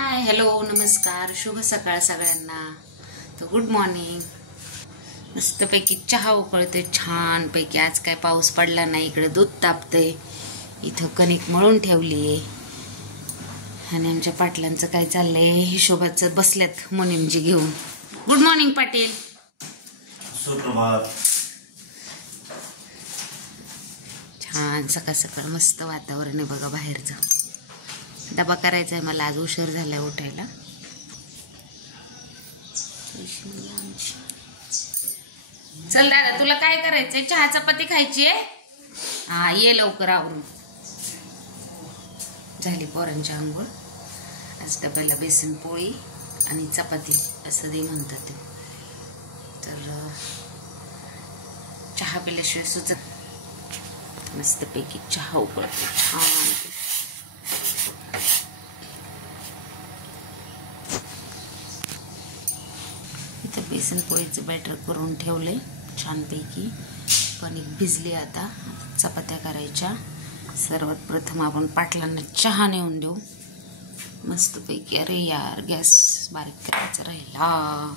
Hi hello नमस्कार शुभ सकाळ सगळ्यांना. तर गुड मॉर्निंग. मस्तपैकी चहा उकळते छानपैकी. आज काय पाऊस पडला नाही इकडे. दूध तापते. इथं कणिक मळून ठेवली आहे. आणि आमच्या पाटलांचं काय चाललंय हिशोबाचं बसल्यात मोनिमजी घेऊन. Good morning Patil. सुप्रभात. छान सकाळ सकाळ मस्त वातावरण आहे बघा बाहेरचं. डबा करायचा आहे मला. आज उशीर झालाय उठायला. चल दादा तुला काय करायचंय? चहा चपाती खायची आहे? हा ये लवकर आवरून. झाली पोरांची आंघोळ. आज डब्याला बेसन पोळी आणि चपाती असं दे म्हणतात ते. तर चहा पिल्याशिवाय सुचत. मस्तपैकी चहा उकळतो छान. इथं बेसन पोळीचं बॅटर करून ठेवले छानपैकी. कणिक भिजली. आता चपात्या करायच्या. सर्वात प्रथम आपण पाटलांना चहा नेऊन देऊ मस्तपैकी. अरे यार गॅस बारीक करायचा राहिला.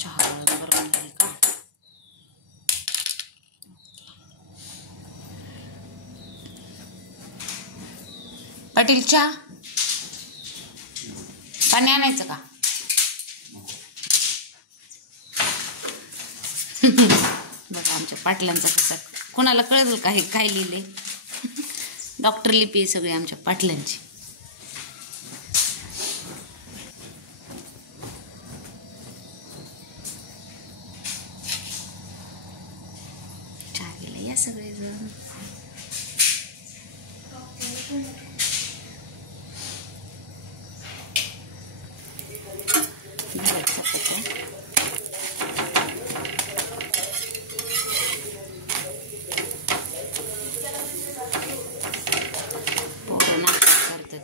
चहा बरोबर झाली का? पाटील चहा पाणी आणायचं का? बघा आमच्या पाटलांचा कसा. कोणाला कळेल का हे काय लिहिले? डॉक्टर लिपी आहे सगळी आमच्या पाटलांची. चहा गेला या सगळेजण.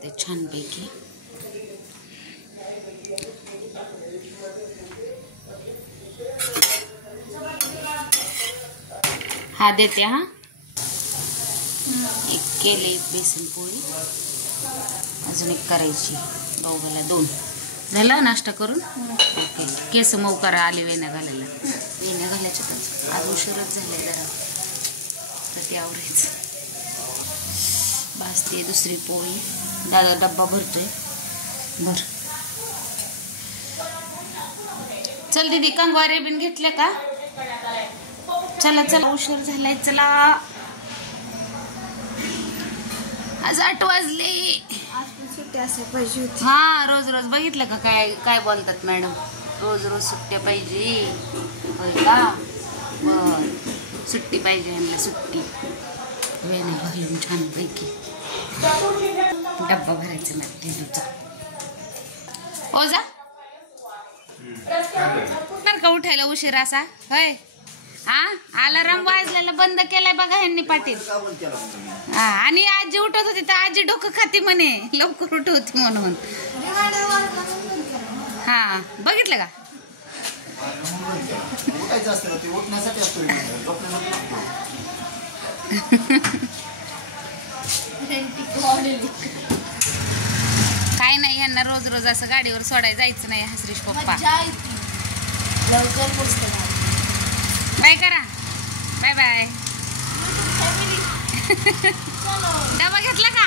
ते छानपैकी. हा देते. हा एक केले बेसन पोळी. अजून एक करायची. दोघाला दोन. झाला नाश्ता करून? ओके. केस मऊ करा आले वेण्या घालायला. वेण्या घालायच्या तर आज उशीरच झाले जरा. तर ते आवरायचं. भाजते दुसरी पोळी. दादा डब्बा भरतोय. भर. चल दीदी कंगवा बिन घेतले का? चला चला उशीर झालाय. चला आज 8 वाजले. सुट्ट्या असल्या पाहिजे होती. हा रोज रोज बघितलं का काय काय बोलतात मॅडम? रोज रोज सुट्ट्या पाहिजे होय का? बर सुट्टी पाहिजे यांना सुट्टी. वेणे घालून छानपैकी डब्बा भरायचा ना. हो जा का उठायला उशीर असा होय? हा अलार्म वाजलेला बंद केलाय बघा ह्यांनी पाटील. हा आणि आजी उठत होती तर आजी डोकं खाती म्हणे लवकर उठवती म्हणून. हा बघितलं का? काय नाही यांना रोज रोज असं गाडीवर सोडायला जायचं नाही. हसरीश पप्पा बाय करा. Bye bye. डबा घेतला का?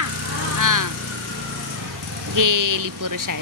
हा गेली पोरं शाळेत.